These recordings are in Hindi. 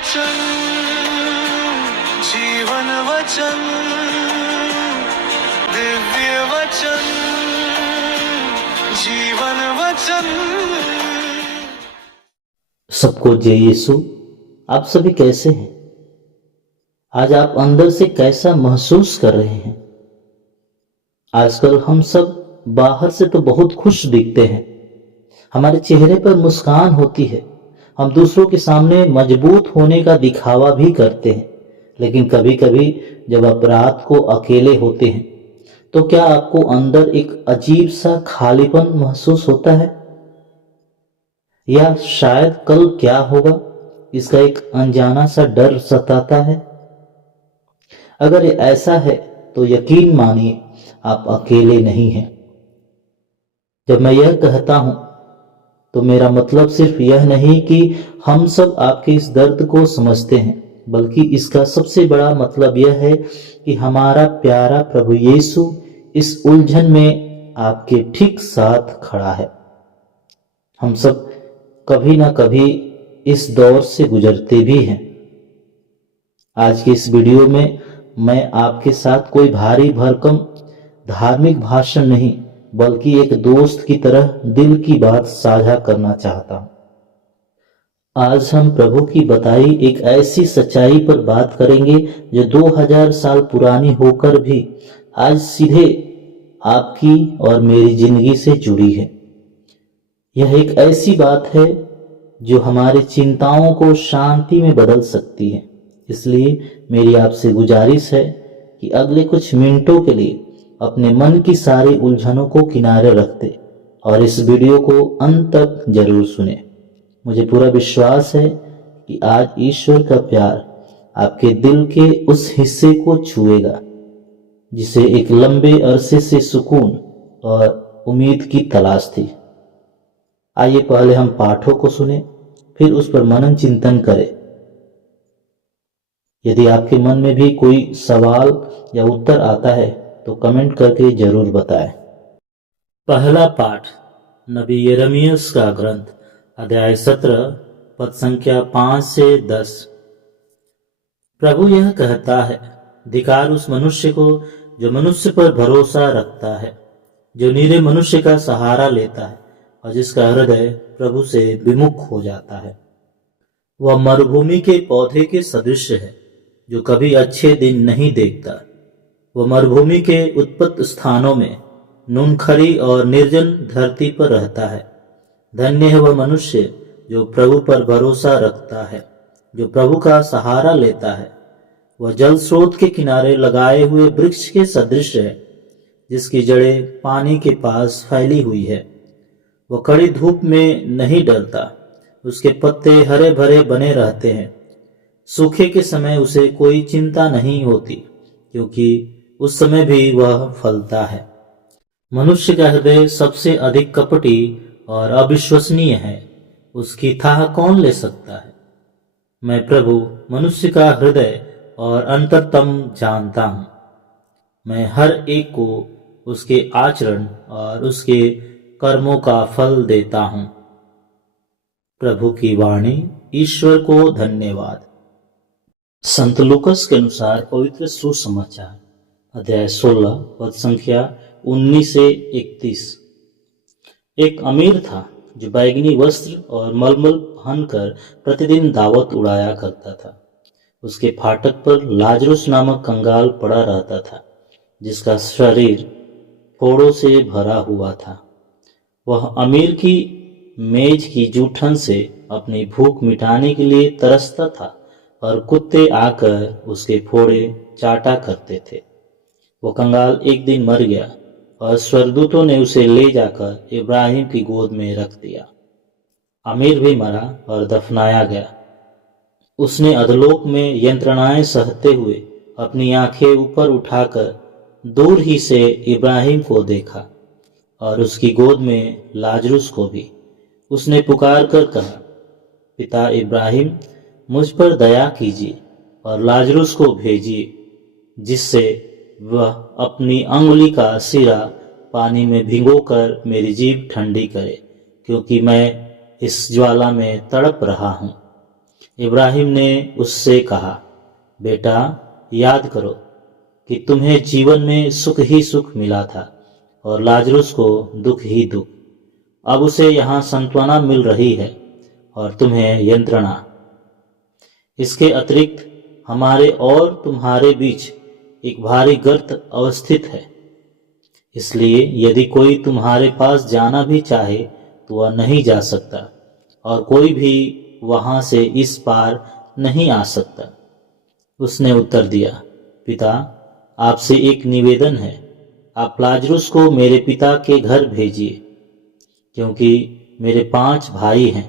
वचन, जीवन वचन, दिव्य वचन, जीवन वचन। सबको जय यीशु। आप सभी कैसे हैं? आज आप अंदर से कैसा महसूस कर रहे हैं? आजकल हम सब बाहर से तो बहुत खुश दिखते हैं, हमारे चेहरे पर मुस्कान होती है, हम दूसरों के सामने मजबूत होने का दिखावा भी करते हैं। लेकिन कभी कभी जब आप रात को अकेले होते हैं तो क्या आपको अंदर एक अजीब सा खालीपन महसूस होता है? या शायद कल क्या होगा इसका एक अनजाना सा डर सताता है? अगर ये ऐसा है तो यकीन मानिए आप अकेले नहीं हैं। जब मैं यह कहता हूं तो मेरा मतलब सिर्फ यह नहीं कि हम सब आपके इस दर्द को समझते हैं, बल्कि इसका सबसे बड़ा मतलब यह है कि हमारा प्यारा प्रभु यीशु इस उलझन में आपके ठीक साथ खड़ा है। हम सब कभी ना कभी इस दौर से गुजरते भी हैं। आज की इस वीडियो में मैं आपके साथ कोई भारी भरकम धार्मिक भाषण नहीं, बल्कि एक दोस्त की तरह दिल की बात साझा करना चाहता हूं। आज हम प्रभु की बताई एक ऐसी सच्चाई पर बात करेंगे जो 2000 साल पुरानी होकर भी आज सीधे आपकी और मेरी जिंदगी से जुड़ी है। यह एक ऐसी बात है जो हमारी चिंताओं को शांति में बदल सकती है। इसलिए मेरी आपसे गुजारिश है कि अगले कुछ मिनटों के लिए अपने मन की सारी उलझनों को किनारे रख दे और इस वीडियो को अंत तक जरूर सुने। मुझे पूरा विश्वास है कि आज ईश्वर का प्यार आपके दिल के उस हिस्से को छुएगा जिसे एक लंबे अरसे से सुकून और उम्मीद की तलाश थी। आइए पहले हम पाठों को सुने, फिर उस पर मनन चिंतन करें। यदि आपके मन में भी कोई सवाल या उत्तर आता है तो कमेंट करके जरूर बताएं। पहला पाठ नबी यिर्मयाह का ग्रंथ अध्याय 17 पद संख्या 5 से 10। प्रभु यह कहता है, धिक्कार उस मनुष्य को जो मनुष्य पर भरोसा रखता है, जो निरे मनुष्य का सहारा लेता है और जिसका हृदय प्रभु से विमुख हो जाता है। वह मरुभूमि के पौधे के सदृश है जो कभी अच्छे दिन नहीं देखता। वह मरुभूमि के उत्पत्त स्थानों में नूनखरी और निर्जन धरती पर रहता है। धन्य है वह मनुष्य जो प्रभु पर भरोसा रखता है, जो प्रभु का सहारा लेता है। वह जल स्रोत के किनारे लगाए हुए वृक्ष के सदृश है, जिसकी जड़ें पानी के पास फैली हुई है। वह कड़ी धूप में नहीं डरता, उसके पत्ते हरे भरे बने रहते हैं। सूखे के समय उसे कोई चिंता नहीं होती, क्योंकि उस समय भी वह फलता है। मनुष्य का हृदय सबसे अधिक कपटी और अविश्वसनीय है, उसकी थाह कौन ले सकता है? मैं प्रभु मनुष्य का हृदय और अंतरतम जानता हूं। मैं हर एक को उसके आचरण और उसके कर्मों का फल देता हूं। प्रभु की वाणी। ईश्वर को धन्यवाद। संत लूकस के अनुसार पवित्र सुसमाचार अध्याय 16 पद संख्या 19 से 31। एक अमीर था जो बैगनी वस्त्र और मलमल पहनकर प्रतिदिन दावत उड़ाया करता था। उसके फाटक पर लाजरुस नामक कंगाल पड़ा रहता था, जिसका शरीर फोड़ों से भरा हुआ था। वह अमीर की मेज की जूठन से अपनी भूख मिटाने के लिए तरसता था और कुत्ते आकर उसके फोड़े चाटा करते थे। वो कंगाल एक दिन मर गया और स्वर्गदूतों ने उसे ले जाकर इब्राहिम की गोद में रख दिया। अमीर भी मरा और दफनाया गया। उसने अधोलोक में यंत्रणाएं सहते हुए अपनी आंखें ऊपर उठाकर दूर ही से इब्राहिम को देखा और उसकी गोद में लाजरुस को भी। उसने पुकार कर कहा, पिता इब्राहिम, मुझ पर दया कीजिए और लाजरुस को भेजिए, जिससे वह अपनी अंगुली का सिरा पानी में भिगोकर मेरी जीभ ठंडी करे, क्योंकि मैं इस ज्वाला में तड़प रहा हूं। इब्राहिम ने उससे कहा, बेटा, याद करो कि तुम्हें जीवन में सुख ही सुख मिला था और लाजरुस को दुख ही दुख। अब उसे यहाँ सांत्वना मिल रही है और तुम्हें यंत्रणा। इसके अतिरिक्त हमारे और तुम्हारे बीच एक भारी गर्त अवस्थित है, इसलिए यदि कोई तुम्हारे पास जाना भी चाहे तो वह नहीं जा सकता और कोई भी वहां से इस पार नहीं आ सकता। उसने उत्तर दिया, पिता, आपसे एक निवेदन है, आप लाजरुस को मेरे पिता के घर भेजिए, क्योंकि मेरे 5 भाई हैं।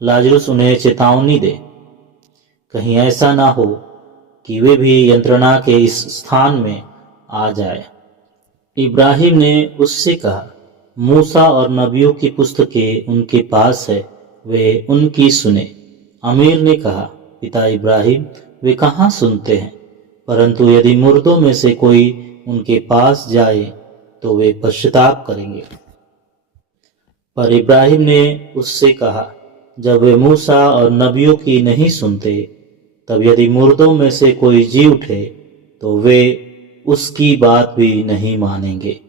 लाजरुस उन्हें चेतावनी दे, कहीं ऐसा ना हो कि वे भी यंत्रणा के इस स्थान में आ जाए। इब्राहिम ने उससे कहा, मूसा और नबियों की पुस्तकें उनके पास है, वे उनकी सुने। अमीर ने कहा, पिता इब्राहिम, वे कहाँ सुनते हैं, परंतु यदि मुर्दों में से कोई उनके पास जाए तो वे पश्चाताप करेंगे। पर इब्राहिम ने उससे कहा, जब वे मूसा और नबियों की नहीं सुनते, तब यदि मुर्दों में से कोई जी उठे तो वे उसकी बात भी नहीं मानेंगे।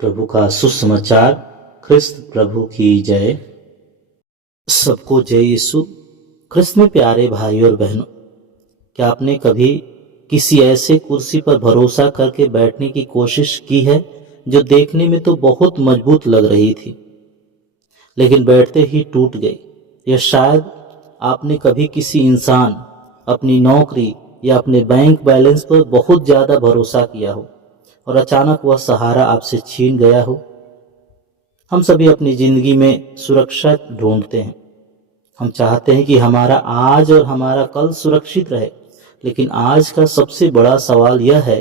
प्रभु का सुसमाचार। ख्रिस्त प्रभु की जय। सबको जय यीशु। ख्रिस्त में प्यारे भाई और बहनों, क्या आपने कभी किसी ऐसे कुर्सी पर भरोसा करके बैठने की कोशिश की है जो देखने में तो बहुत मजबूत लग रही थी, लेकिन बैठते ही टूट गई? या शायद आपने कभी किसी इंसान, अपनी नौकरी या अपने बैंक बैलेंस पर बहुत ज्यादा भरोसा किया हो और अचानक वह सहारा आपसे छीन गया हो। हम सभी अपनी जिंदगी में सुरक्षा ढूंढते हैं। हम चाहते हैं कि हमारा आज और हमारा कल सुरक्षित रहे, लेकिन आज का सबसे बड़ा सवाल यह है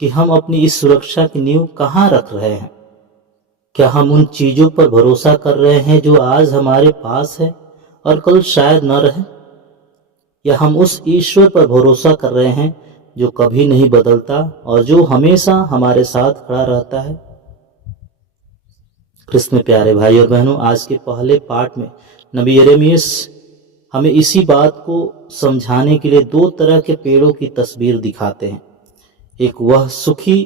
कि हम अपनी इस सुरक्षा की नींव कहाँ रख रहे हैं। क्या हम उन चीजों पर भरोसा कर रहे हैं जो आज हमारे पास है और कल शायद न रहे, या हम उस ईश्वर पर भरोसा कर रहे हैं जो कभी नहीं बदलता और जो हमेशा हमारे साथ खड़ा रहता है? ख्रिस्त में प्यारे भाई और बहनों, आज के पहले पाठ में नबी यिर्मयाह हमें इसी बात को समझाने के लिए 2 तरह के पेड़ों की तस्वीर दिखाते हैं। एक वह सूखी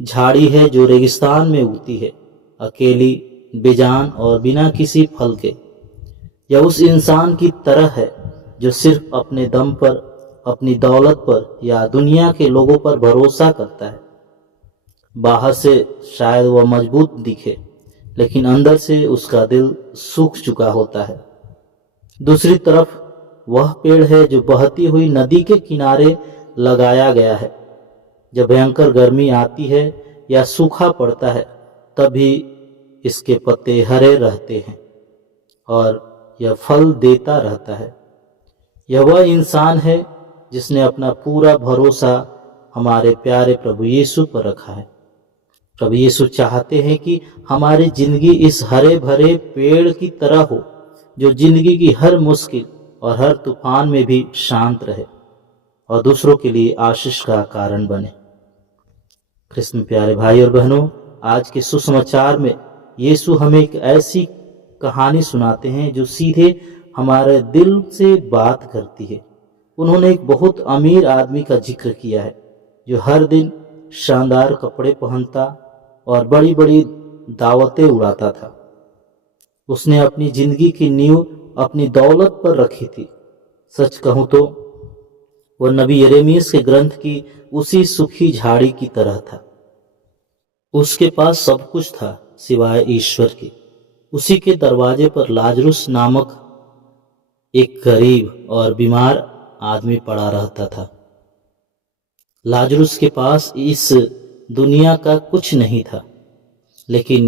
झाड़ी है जो रेगिस्तान में उगती है, अकेली, बेजान और बिना किसी फल के, या उस इंसान की तरह है जो सिर्फ अपने दम पर, अपनी दौलत पर या दुनिया के लोगों पर भरोसा करता है। बाहर से शायद वह मजबूत दिखे, लेकिन अंदर से उसका दिल सूख चुका होता है। दूसरी तरफ वह पेड़ है जो बहती हुई नदी के किनारे लगाया गया है। जब भयंकर गर्मी आती है या सूखा पड़ता है, तभी इसके पत्ते हरे रहते हैं और यह फल देता रहता है। यह वह इंसान है जिसने अपना पूरा भरोसा हमारे प्यारे प्रभु यीशु पर रखा है। प्रभु यीशु चाहते हैं कि हमारी जिंदगी इस हरे भरे पेड़ की तरह हो, जो जिंदगी की हर मुश्किल और हर तूफान में भी शांत रहे और दूसरों के लिए आशीष का कारण बने। ख्रिस्त में प्यारे भाई और बहनों, आज के सुसमाचार में यीशु हमें एक ऐसी कहानी सुनाते हैं जो सीधे हमारे दिल से बात करती है। उन्होंने एक बहुत अमीर आदमी का जिक्र किया है जो हर दिन शानदार कपड़े पहनता और बड़ी बड़ी दावतें उड़ाता था। उसने अपनी जिंदगी की नींव अपनी दौलत पर रखी थी। सच कहूं तो वह नबी यिर्मयाह के ग्रंथ की उसी सूखी झाड़ी की तरह था। उसके पास सब कुछ था सिवाय ईश्वर के। उसी के दरवाजे पर लाजरुस नामक एक गरीब और बीमार आदमी पड़ा रहता था। लाजरुस के पास इस दुनिया का कुछ नहीं था, लेकिन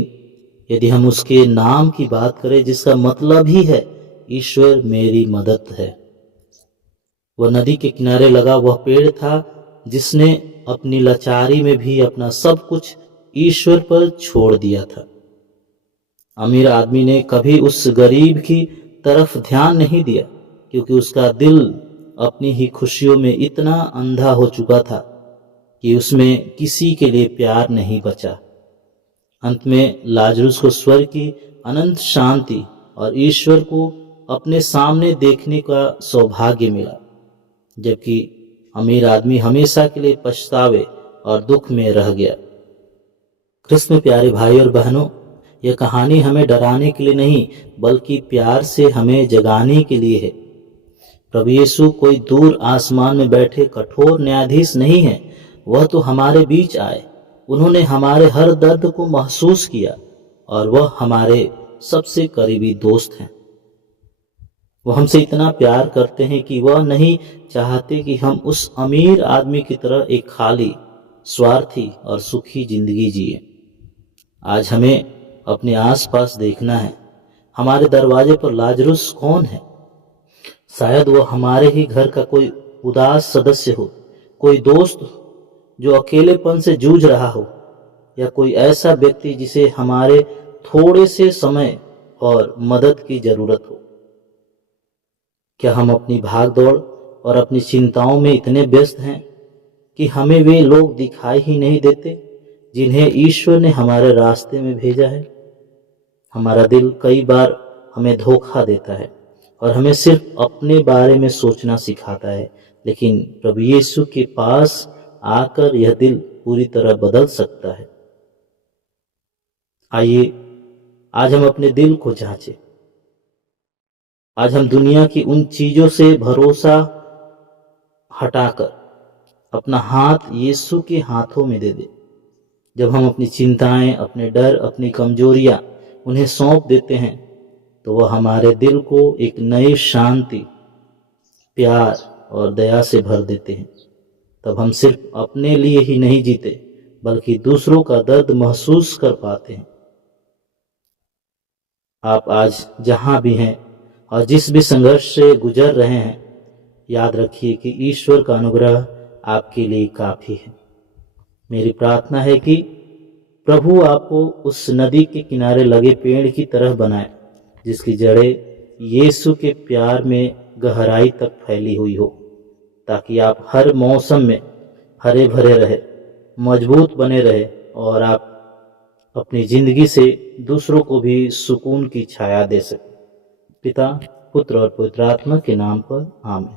यदि हम उसके नाम की बात करें, जिसका मतलब ही है ईश्वर मेरी मदद है, वह नदी के किनारे लगा वह पेड़ था जिसने अपनी लाचारी में भी अपना सब कुछ ईश्वर पर छोड़ दिया था। अमीर आदमी ने कभी उस गरीब की तरफ ध्यान नहीं दिया, क्योंकि उसका दिल अपनी ही खुशियों में इतना अंधा हो चुका था कि उसमें किसी के लिए प्यार नहीं बचा। अंत में लाजरुस को स्वर्ग की अनंत शांति और ईश्वर को अपने सामने देखने का सौभाग्य मिला, जबकि अमीर आदमी हमेशा के लिए पछतावे और दुख में रह गया। कृष्ण प्यारे भाई और बहनों, यह कहानी हमें डराने के लिए नहीं बल्कि प्यार से हमें जगाने के लिए है। प्रभु यीशु कोई दूर आसमान में बैठे कठोर न्यायाधीश नहीं है, वह तो हमारे बीच आए। उन्होंने हमारे हर दर्द को महसूस किया और वह हमारे सबसे करीबी दोस्त हैं। वह हमसे इतना प्यार करते हैं कि वह नहीं चाहते कि हम उस अमीर आदमी की तरह एक खाली, स्वार्थी और सुखी जिंदगी जिए। आज हमें अपने आसपास देखना है, हमारे दरवाजे पर लाजरुस कौन है? शायद वो हमारे ही घर का कोई उदास सदस्य हो, कोई दोस्त जो अकेलेपन से जूझ रहा हो, या कोई ऐसा व्यक्ति जिसे हमारे थोड़े से समय और मदद की जरूरत हो। क्या हम अपनी भागदौड़ और अपनी चिंताओं में इतने व्यस्त हैं कि हमें वे लोग दिखाई ही नहीं देते जिन्हें ईश्वर ने हमारे रास्ते में भेजा है? हमारा दिल कई बार हमें धोखा देता है और हमें सिर्फ अपने बारे में सोचना सिखाता है, लेकिन प्रभु यीशु के पास आकर यह दिल पूरी तरह बदल सकता है। आइए आज हम अपने दिल को जांचें। आज हम दुनिया की उन चीजों से भरोसा हटाकर अपना हाथ यीशु के हाथों में दे दें। जब हम अपनी चिंताएं, अपने डर, अपनी कमजोरियां उन्हें सौंप देते हैं तो वह हमारे दिल को एक नई शांति, प्यार और दया से भर देते हैं। तब हम सिर्फ अपने लिए ही नहीं जीते बल्कि दूसरों का दर्द महसूस कर पाते हैं। आप आज जहां भी हैं और जिस भी संघर्ष से गुजर रहे हैं, याद रखिए कि ईश्वर का अनुग्रह आपके लिए काफी है। मेरी प्रार्थना है कि प्रभु आपको उस नदी के किनारे लगे पेड़ की तरह बनाए जिसकी जड़ें यीशु के प्यार में गहराई तक फैली हुई हो, ताकि आप हर मौसम में हरे भरे रहे, मजबूत बने रहे और आप अपनी जिंदगी से दूसरों को भी सुकून की छाया दे सके। पिता, पुत्र और पवित्र आत्मा के नाम पर आमीन।